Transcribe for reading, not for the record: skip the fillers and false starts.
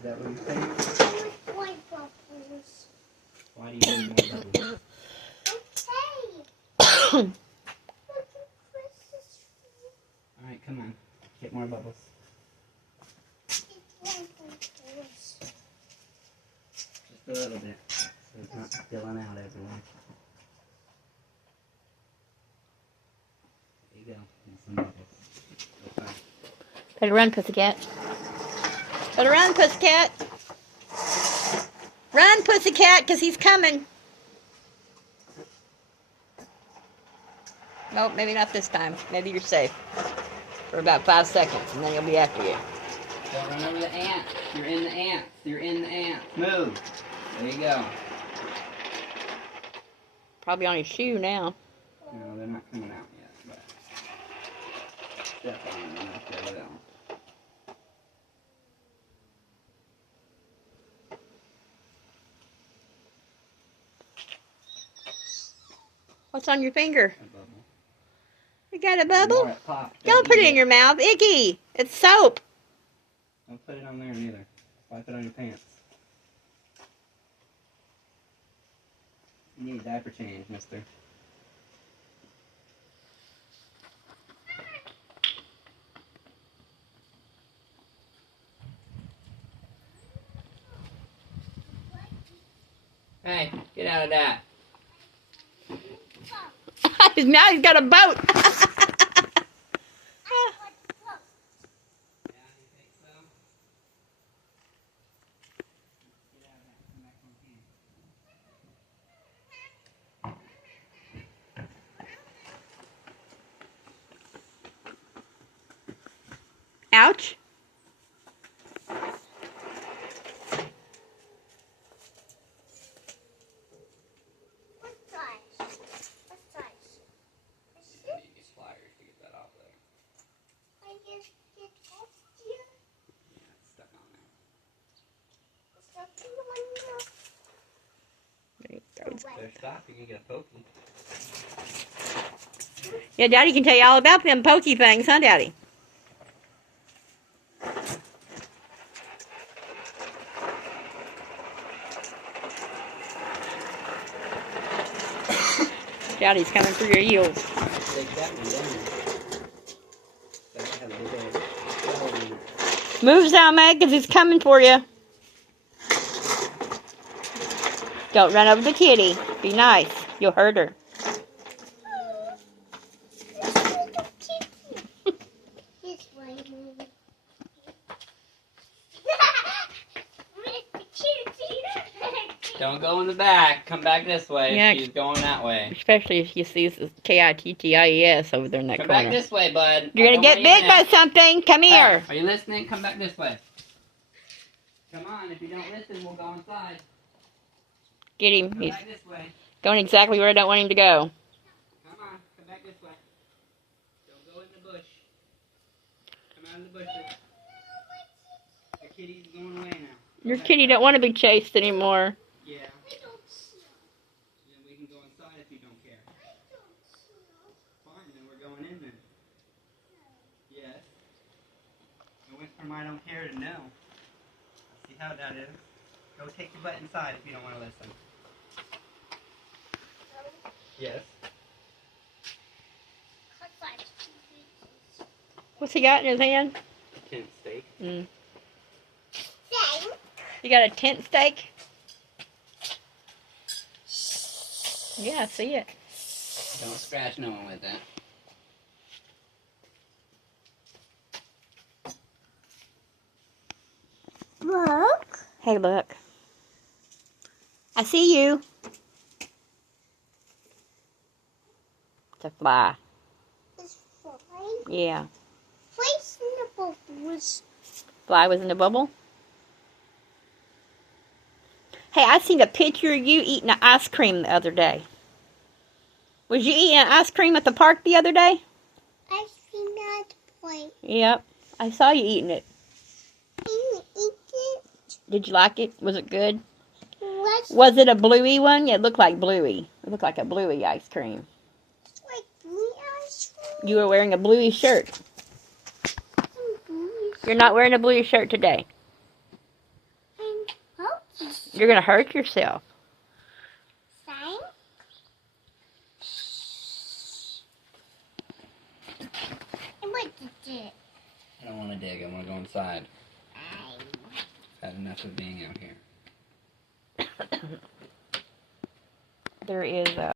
Is that what you're saying? White bubbles. Why do you need more bubbles? Okay. Alright, come on. Get more bubbles. Just Just a little bit. So it's not spilling out everywhere. There you go. And some bubbles. Okay. Better run, pussycat. Better run, pussycat. Run, pussycat, because he's coming. Nope, maybe not this time. Maybe you're safe. For about 5 seconds, and then he'll be after you. Don't run over the ants. You're in the ants. You're in the ants. Move. There you go. Probably on his shoe now. No, they're not coming out yet, but definitely enough they will. What's on your finger? A bubble. You got a bubble? More, it popped. Don't put eat it in your mouth. Icky. It's soap. Don't put it on there either. Wipe it on your pants. You need a diaper change, mister. Hey, get out of that. Now he's got a boat. Ouch. Better stop, you can get a pokey. Yeah, Daddy can tell you all about them pokey things, huh, Daddy? Daddy's coming for your heels. Take that one down. That have a big old hole in it. Move, Zalmay, because he's coming for you. Don't run over the kitty. Be nice. You'll hurt her. Don't go in the back. Come back this way. Yeah. She's going that way. Especially if you see this Kitties over there in that Come corner. back this way, bud. You're going to get bit by something. Come here. Hey, are you listening? Come back this way. Come on. If you don't listen, we'll go inside. Get him. Come He's back this way. going exactly where I don't want him to go. Come on. Come back this way. Don't go in the bush. Come out of the bushes. The kitty's going away now. Your kitty don't want to be chased anymore. Yeah. Then we can go inside if you don't care. Fine, then we're going in then. Yes. I went from I don't care to no. See how that is? Go take your butt inside if you don't want to listen. Yes. What's he got in his hand? Tent steak. Mm. You got a tent steak? Yeah, I see it. Don't scratch no one with that. Look. Hey, look. I see you. It's a fly. It's flying. Yeah. Place in the bubbles. Fly was in the bubble? Hey, I seen a picture of you eating ice cream the other day. Was you eating ice cream at the park the other day? I see that point. Yep. I saw you eating it. Can you eat it? Did you like it? Was it good? What's Was it a bluey one? Yeah, it looked like bluey. It looked like a bluey ice cream. like blue ice cream? You were wearing a bluey shirt. You're not wearing a bluey shirt today. You're going to hurt yourself. Sign? And what did it? I don't want to dig. I want to go inside. I I've had enough of being out here. There is a